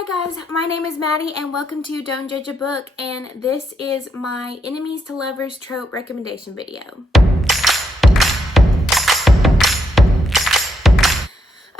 Hi guys, my name is Maddie and welcome to Don't Judge a Book, and this is my enemies to lovers trope recommendation video.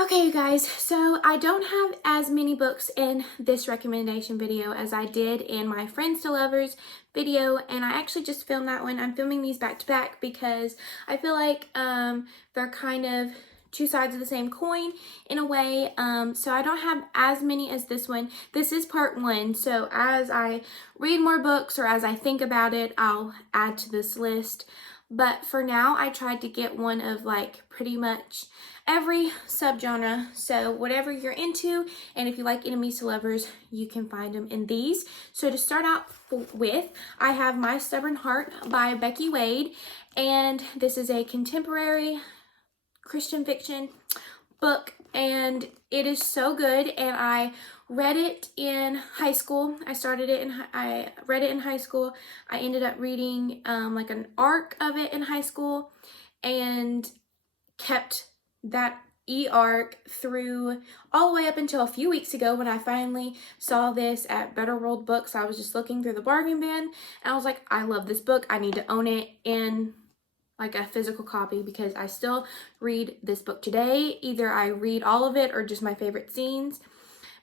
Okay you guys, so I don't have as many books in this recommendation video as I did in my friends to lovers video, and I actually just filmed that one. I'm filming these back to back because I feel like they're kind of two sides of the same coin in a way, so I don't have as many as this one. This is part one, so as I read more books or as I think about it, I'll add to this list. But for now, I tried to get one of like pretty much every subgenre, so whatever you're into, and if you like enemies to lovers, you can find them in these. So to start out with, I have My Stubborn Heart by Becky Wade, and this is a contemporary Christian fiction book, and it is so good, and I read it in high school. I read it in high school. I ended up reading like an arc of it in high school and kept that arc through all the way up until a few weeks ago when I finally saw this at Better World Books. I was just looking through the bargain bin and I was like, I love this book. I need to own it in like a physical copy because I still read this book today. Either I read all of it or just my favorite scenes.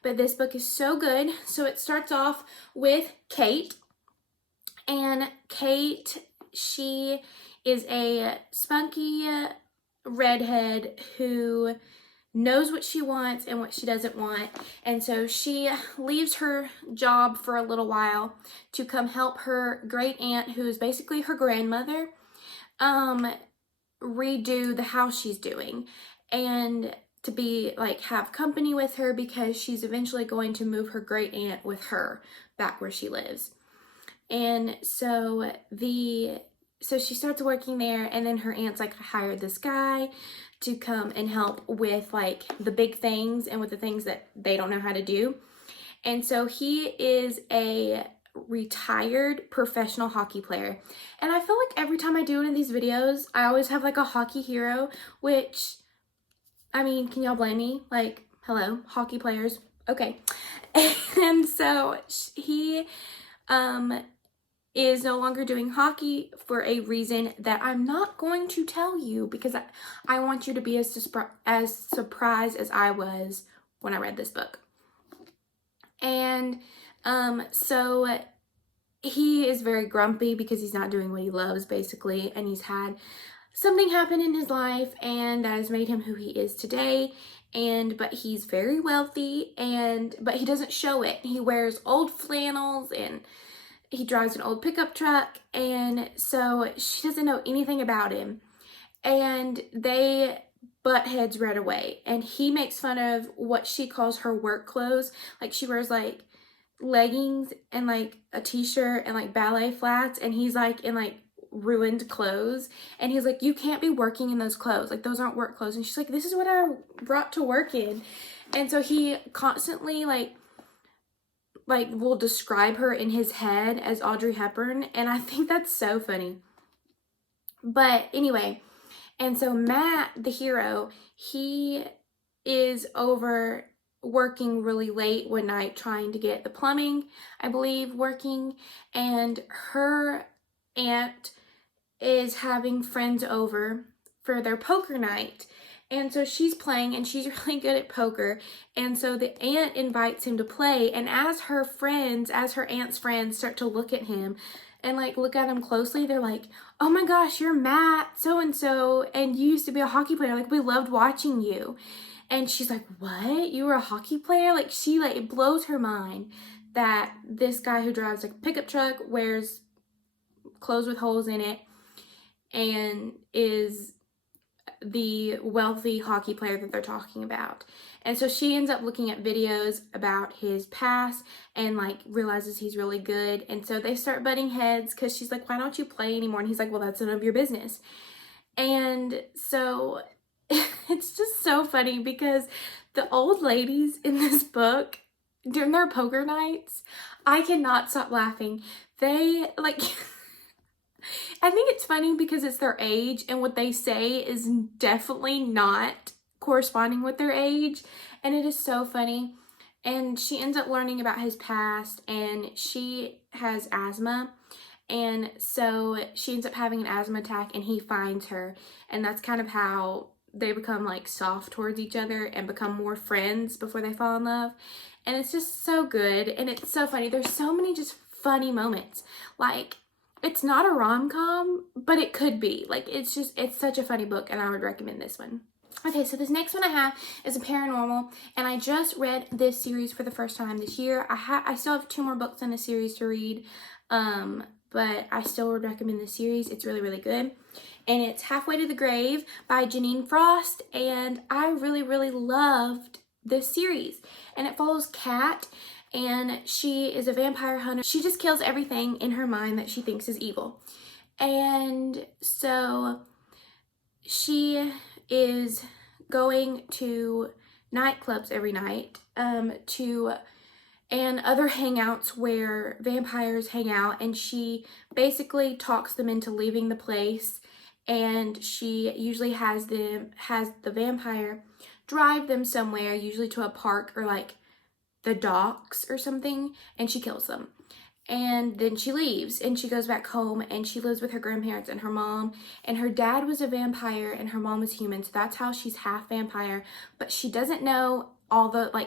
But this book is so good. So it starts off with Kate. And Kate, she is a spunky redhead who knows what she wants and what she doesn't want. And so she leaves her job for a little while to come help her great aunt, who is basically her grandmother, redo the house she's doing, and to be like have company with her because she's eventually going to move her great aunt with her back where she lives. And so she starts working there, and then her aunt's like hired this guy to come and help with like the big things and with the things that they don't know how to do. And so he is a retired professional hockey player, and I feel like every time I do one of these videos I always have like a hockey hero, which I mean, can y'all blame me? Like, hello, hockey players, okay. And so he is no longer doing hockey for a reason that I'm not going to tell you because I want you to be as surprised as I was when I read this book. And so he is very grumpy because he's not doing what he loves, basically, and he's had something happen in his life, and that has made him who he is today. But he's very wealthy, but he doesn't show it. He wears old flannels and he drives an old pickup truck, and so she doesn't know anything about him, and they butt heads right away. And he makes fun of what she calls her work clothes. Like, she wears like leggings and like a t-shirt and like ballet flats, and he's like in like ruined clothes, and he's like, you can't be working in those clothes, like those aren't work clothes. And she's like, this is what I brought to work in. And so he constantly like will describe her in his head as Audrey Hepburn, and I think that's so funny. But anyway, and so Matt, the hero, he is over working really late one night trying to get the plumbing, I believe, working, and her aunt is having friends over for their poker night. And so she's playing, and she's really good at poker, and so the aunt invites him to play, and as her aunt's friends start to look at him and like look at him closely, they're like, oh my gosh, you're Matt so-and-so, and you used to be a hockey player, like we loved watching you. And she's like, what? You were a hockey player? Like, it blows her mind that this guy who drives like a pickup truck, wears clothes with holes in it, and is the wealthy hockey player that they're talking about. And so she ends up looking at videos about his past and like realizes he's really good. And so they start butting heads because she's like, why don't you play anymore? And he's like, well, that's none of your business. And so it's just so funny because the old ladies in this book, during their poker nights, I cannot stop laughing. They like I think it's funny because it's their age, and what they say is definitely not corresponding with their age, and it is so funny. and she ends up learning about his past, and she has asthma. And so she ends up having an asthma attack, and he finds her, and that's kind of how they become like soft towards each other and become more friends before they fall in love. And it's just so good, and it's so funny. There's so many just funny moments. Like, it's not a rom-com, but it could be. Like, it's such a funny book, and I would recommend this one. Okay, so this next one I have is a paranormal, and I just read this series for the first time this year. I still have 2 more books in the series to read, but I still would recommend this series. It's really, really good. And it's Halfway to the Grave by Jeaniene Frost, and I really, really loved this series. And it follows Kat, and she is a vampire hunter. She just kills everything in her mind that she thinks is evil. And so she is going to nightclubs every night, and other hangouts where vampires hang out, and she basically talks them into leaving the place, and she usually has the vampire drive them somewhere, usually to a park or like the docks or something, and she kills them. And then she leaves, and she goes back home, and she lives with her grandparents and her mom. And her dad was a vampire, and her mom was human, so that's how she's half vampire. But she doesn't know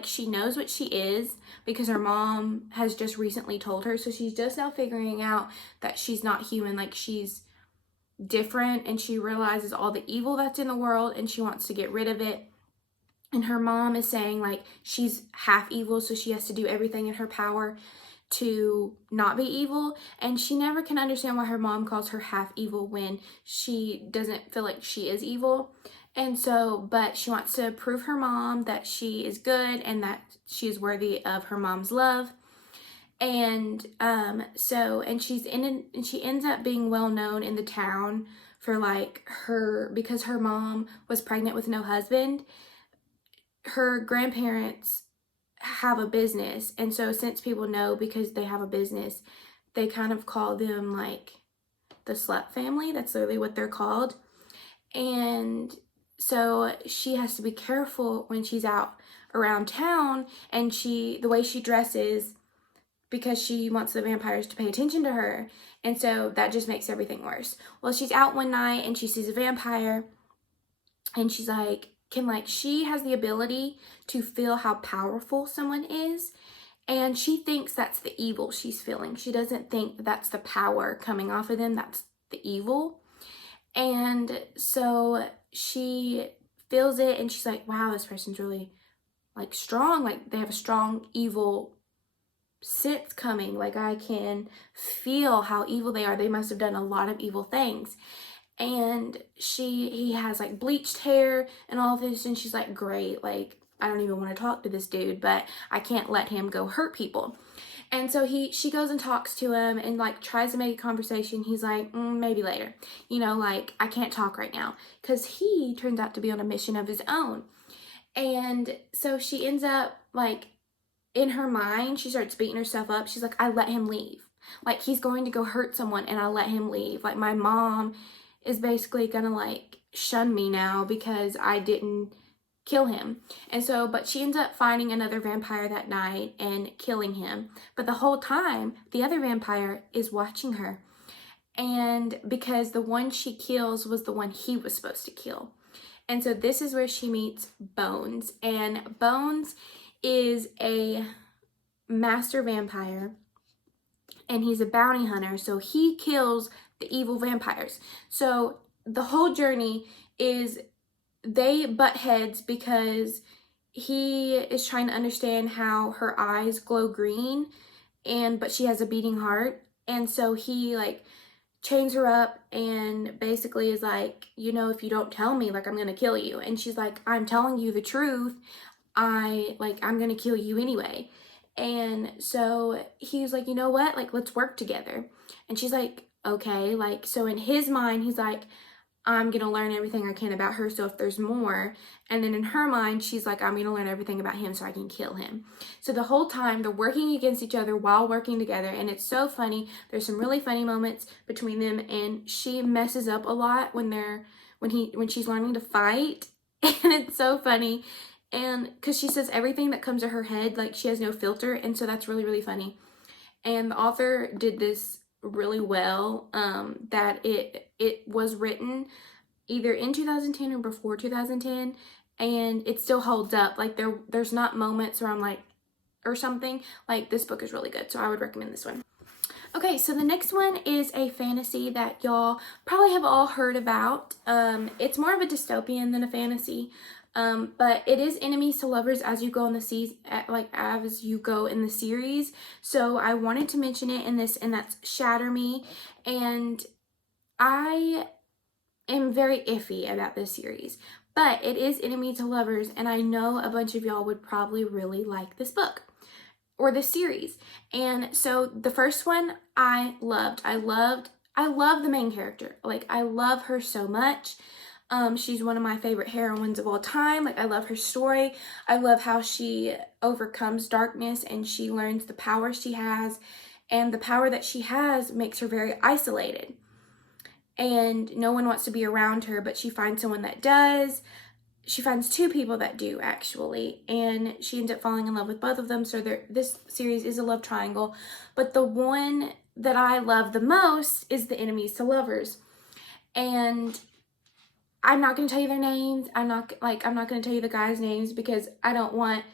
she knows what she is because her mom has just recently told her. So she's just now figuring out that she's not human, like she's different, and she realizes all the evil that's in the world, and she wants to get rid of it. And her mom is saying like she's half evil, so she has to do everything in her power to not be evil, and she never can understand why her mom calls her half evil when she doesn't feel like she is evil. And so, but she wants to prove her mom that she is good and that she is worthy of her mom's love. And she ends up being well known in the town for like because her mom was pregnant with no husband. Her grandparents have a business, and so since people know because they have a business, they kind of call them like the slut family. That's literally what they're called. And so she has to be careful when she's out around town, and the way she dresses, because she wants the vampires to pay attention to her, and so that just makes everything worse. Well, she's out one night and she sees a vampire, and she's like, she has the ability to feel how powerful someone is, and she thinks that's the evil she's feeling. She doesn't think that's the power coming off of them, that's the evil. And so she feels it, and she's like, wow, this person's really like strong, like they have a strong evil sense coming, like I can feel how evil they are. They must have done a lot of evil things. And he has like bleached hair and all of this, and she's like, great, like I don't even want to talk to this dude, but I can't let him go hurt people. And so she goes and talks to him and like tries to make a conversation. He's like, maybe later, like I can't talk right now, because he turns out to be on a mission of his own. And so she ends up like, in her mind, she starts beating herself up. She's like, I let him leave, like he's going to go hurt someone, and I let him leave. Like my mom is basically gonna like shun me now because I didn't kill him. And so, but she ends up finding another vampire that night and killing him. But the whole time, the other vampire is watching her. And because the one she kills was the one he was supposed to kill. And so this is where she meets Bones. And Bones is a master vampire, and he's a bounty hunter. So he kills the evil vampires. So the whole journey is they butt heads because he is trying to understand how her eyes glow green, but she has a beating heart. And so he like chains her up and basically is like, if you don't tell me, like I'm gonna kill you. And she's like, I'm telling you the truth. I'm gonna kill you anyway. And so he's like, you know what? Like, let's work together. And she's like, okay. Like, so in his mind, he's like, I'm gonna learn everything I can about her, so if there's more. And then in her mind, she's like, I'm gonna learn everything about him so I can kill him. So the whole time they're working against each other while working together, and it's so funny. There's some really funny moments between them, and she messes up a lot when she's learning to fight. And it's so funny. And because she says everything that comes to her head, like she has no filter, and so that's really, really funny. And the author did this really well, that it was written either in 2010 or before 2010, and it still holds up. Like there's not moments where I'm like, or something. Like, this book is really good, so I would recommend this one. Okay, so the next one is a fantasy that y'all probably have all heard about. It's more of a dystopian than a fantasy, but it is enemies to lovers as you go in the as you go in the series. So I wanted to mention it in this, and that's Shatter Me. And I am very iffy about this series, but it is enemy to lovers, and I know a bunch of y'all would probably really like this book or this series. And so the first one I loved. I love the main character. Like, I love her so much. She's one of my favorite heroines of all time. Like, I love her story. I love how she overcomes darkness and she learns the power she has, and the power that she has makes her very isolated. And no one wants to be around her, but she finds someone that does. She finds two people that do, actually, and she ends up falling in love with both of them. So this series is a love triangle, but the one that I love the most is the enemies to lovers. And I'm not going to tell you their names. I'm not going to tell you the guys' names because I don't want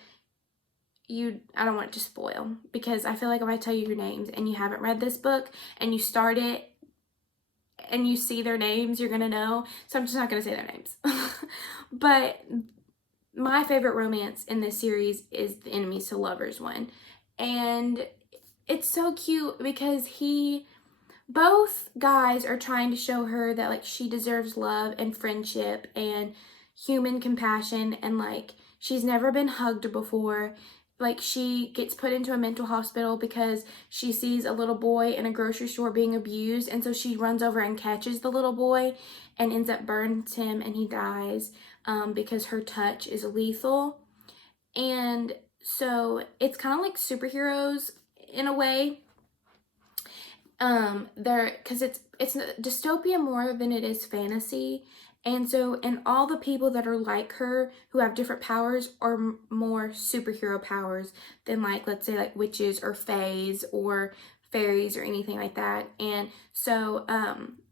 it to spoil, because I feel like if I tell you your names and you haven't read this book and you start it and you see their names, you're gonna know. So I'm just not gonna say their names. But my favorite romance in this series is the enemies to lovers one. And it's so cute because both guys are trying to show her that, like, she deserves love and friendship and human compassion, and like, she's never been hugged before. Like, she gets put into a mental hospital because she sees a little boy in a grocery store being abused, and so she runs over and catches the little boy and ends up burns him, and he dies because her touch is lethal. And so it's kind of like superheroes in a way. Because it's dystopia more than it is fantasy. And so, and all the people that are like her who have different powers are more superhero powers than, like, let's say, like witches or fays or fairies or anything like that. And so,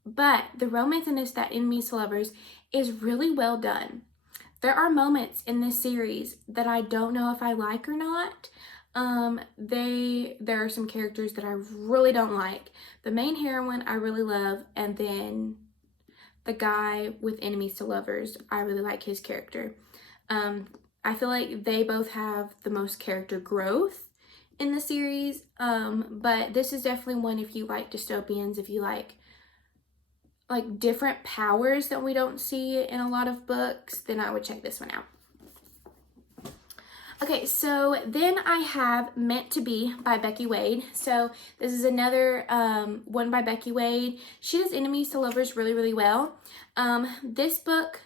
but the romance in this, that enemies to lovers, is really well done. There are moments in this series that I don't know if I like or not. There are some characters that I really don't like. The main heroine I really love, and then the guy with enemies to lovers, I really like his character. I feel like they both have the most character growth in the series, but this is definitely one, if you like dystopians, if you like different powers that we don't see in a lot of books, then I would check this one out. Okay, so then I have Meant to Be by Becky Wade. So this is another one by Becky Wade. She does enemies to lovers really, really well. This book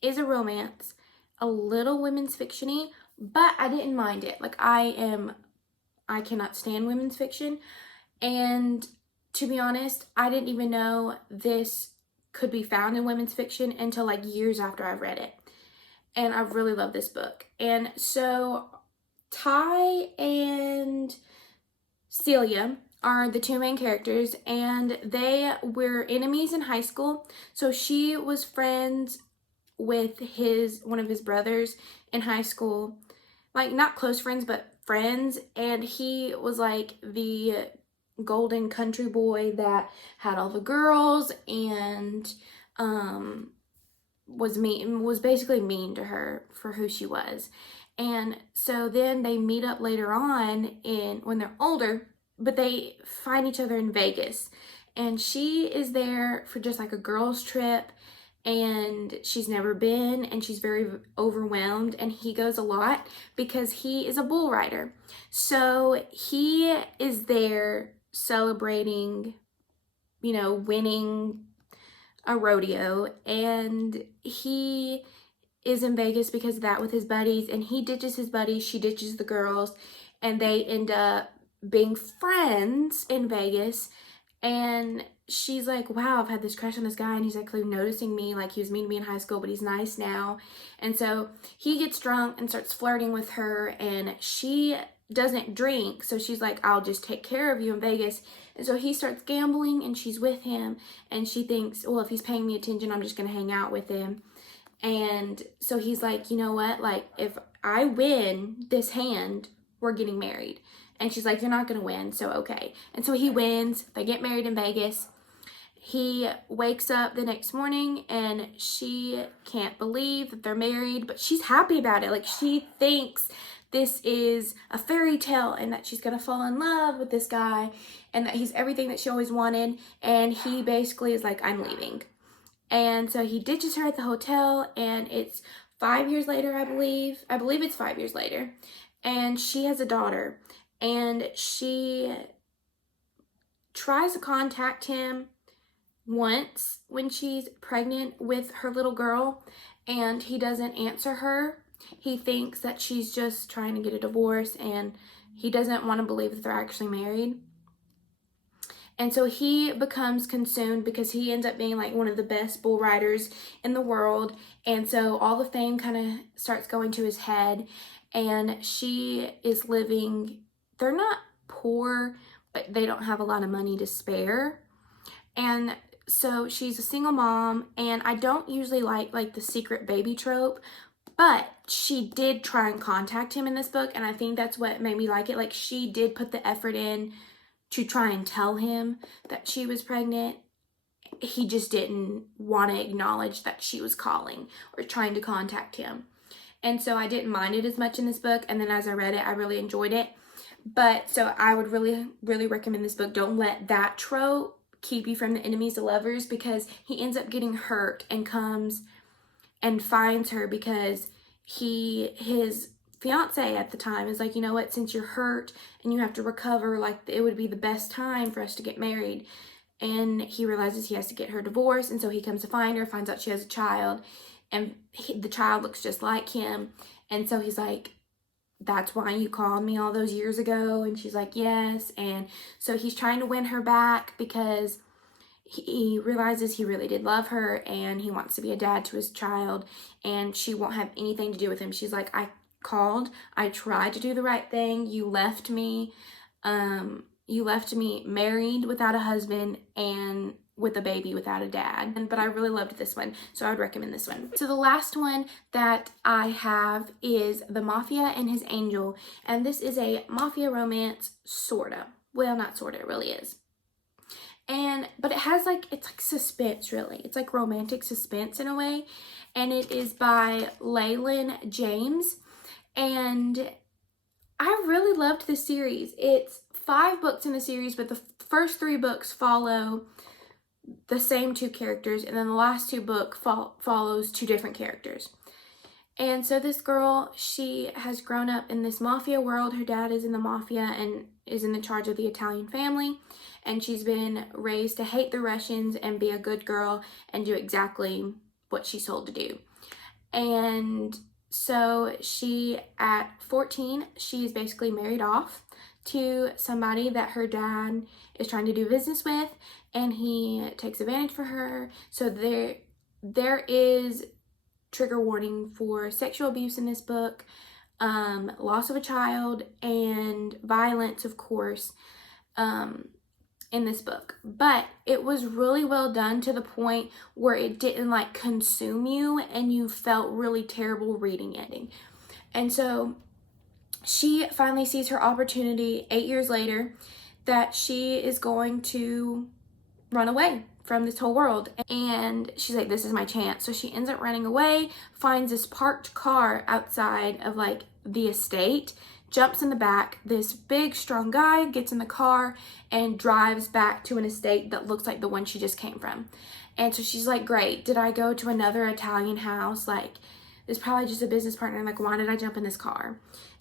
is a romance, a little women's fiction-y, but I didn't mind it. Like, I cannot stand women's fiction. And to be honest, I didn't even know this could be found in women's fiction until like years after I've read it. And I really love this book. And so Ty and Celia are the two main characters, and they were enemies in high school. So she was friends with one of his brothers in high school. Like, not close friends, but friends. And he was like the golden country boy that had all the girls, and was basically mean to her for who she was. And so then they meet up later on when they're older, but they find each other in Vegas, and she is there for just like a girls trip, and she's never been, and she's very overwhelmed, and he goes a lot because he is a bull rider. So he is there celebrating, winning a rodeo, and he is in Vegas because of that with his buddies, and he ditches his buddies, she ditches the girls, and they end up being friends in Vegas. And she's like, wow, I've had this crush on this guy and he's actually noticing me. Like, he was mean to me in high school, but he's nice now. And so he gets drunk and starts flirting with her, and she doesn't drink. So she's like, I'll just take care of you in Vegas. And so he starts gambling and she's with him, and she thinks, well, if he's paying me attention, I'm just going to hang out with him. And so he's like, you know what? Like, if I win this hand, we're getting married. And she's like, you're not going to win, so okay. And so he wins. They get married in Vegas. He wakes up the next morning and she can't believe that they're married, but she's happy about it. Like, she thinks this is a fairy tale and that she's going to fall in love with this guy and that he's everything that she always wanted. And he basically is like, I'm leaving. And so he ditches her at the hotel, and it's 5 years later, I believe. I believe it's 5 years later. And she has a daughter, and she tries to contact him once when she's pregnant with her little girl, and he doesn't answer her. He thinks that she's just trying to get a divorce, and he doesn't want to believe that they're actually married. And so he becomes consumed because he ends up being like one of the best bull riders in the world. And so all the fame kind of starts going to his head, and she is living, they're not poor, but they don't have a lot of money to spare. And so she's a single mom, and I don't usually like the secret baby trope, but she did try and contact him in this book, and I think that's what made me like it. Like, she did put the effort in to try and tell him that she was pregnant. He just didn't want to acknowledge that she was calling or trying to contact him. And so I didn't mind it as much in this book, and then as I read it, I really enjoyed it. But so I would really, really recommend this book. Don't let that trope keep you from the enemies to lovers, because he ends up getting hurt and comes and finds her because his fiance at the time is like, you know what, since you're hurt and you have to recover, like, it would be the best time for us to get married. And he realizes he has to get her divorced, and so he comes to find her, finds out she has a child, and the child looks just like him. And so he's like, that's why you called me all those years ago? And she's like, yes. And so he's trying to win her back because he realizes he really did love her, and he wants to be a dad to his child, and she won't have anything to do with him. She's like, I called, I tried to do the right thing, you left me married without a husband and with a baby without a dad. But I really loved this one, so I would recommend this one. So the last one that I have is The Mafia and His Angel, and this is a mafia romance, sorta. Well, not sorta, it really is. But it has it's like suspense, really. It's like romantic suspense in a way. And it is by Lylan James. And I really loved this series. It's 5 books in the series, but the first 3 books follow the same 2 characters, and then the last 2 books follows 2 different characters. And so this girl, she has grown up in this mafia world. Her dad is in the mafia and is in the charge of the Italian family. And she's been raised to hate the Russians and be a good girl and do exactly what she's told to do. And so she, at 14, she's basically married off to somebody that her dad is trying to do business with, and he takes advantage for her. So there is trigger warning for sexual abuse in this book, loss of a child, and violence, of course, in this book. But it was really well done to the point where it didn't consume you and you felt really terrible reading it. And so she finally sees her opportunity 8 years later that she is going to run away from this whole world. And she's like, this is my chance. So she ends up running away, finds this parked car outside of the estate, jumps in the back. This big, strong guy gets in the car and drives back to an estate that looks like the one she just came from. And so she's like, great, did I go to another Italian house? It's probably just a business partner. Why did I jump in this car?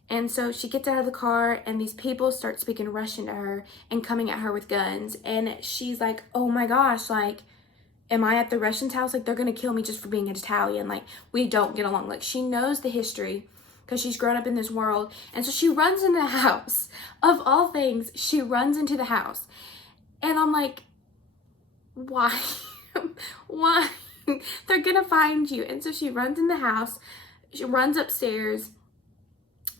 And so she gets out of the car, and these people start speaking Russian to her and coming at her with guns. And she's like, oh my gosh, am I at the Russians' house? They're going to kill me just for being an Italian. We don't get along. She knows the history because she's grown up in this world. And so she runs into the house. Of all things, she runs into the house. And I'm like, why? Why? They're gonna find you. And so she runs in the house, she runs upstairs,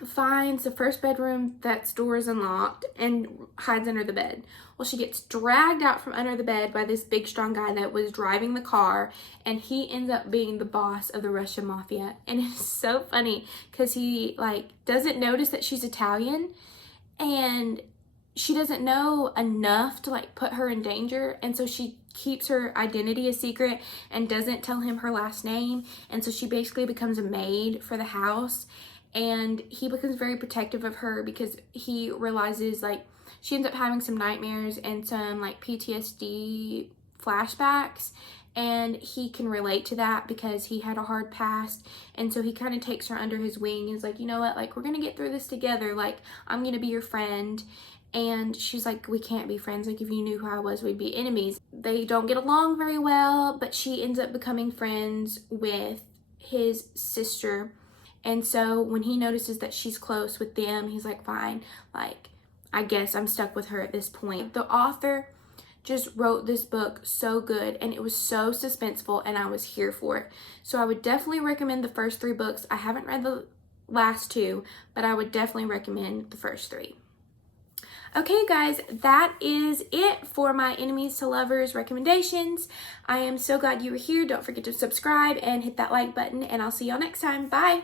finds the first bedroom that's door is unlocked, and hides under the bed. Well, she gets dragged out from under the bed by this big strong guy that was driving the car, and he ends up being the boss of the Russian mafia. And it's so funny because he like doesn't notice that she's Italian, and she doesn't know enough to like put her in danger, and so she keeps her identity a secret and doesn't tell him her last name. And so she basically becomes a maid for the house, and he becomes very protective of her because he realizes like she ends up having some nightmares and some like PTSD flashbacks, and he can relate to that because he had a hard past. And so he kind of takes her under his wing and is like, you know what, like we're gonna get through this together, like I'm gonna be your friend. And she's like, we can't be friends, like if you knew who I was, we'd be enemies. They don't get along very well, but she ends up becoming friends with his sister. And so when he notices that she's close with them, he's like, fine, like I guess I'm stuck with her at this point. The author just wrote this book so good, and it was so suspenseful, and I was here for it. So I would definitely recommend the first 3 books. I haven't read the last 2, but I would definitely recommend the first 3. Okay guys, that is it for my enemies to lovers recommendations. I am so glad you were here. Don't forget to subscribe and hit that like button, and I'll see y'all next time. Bye.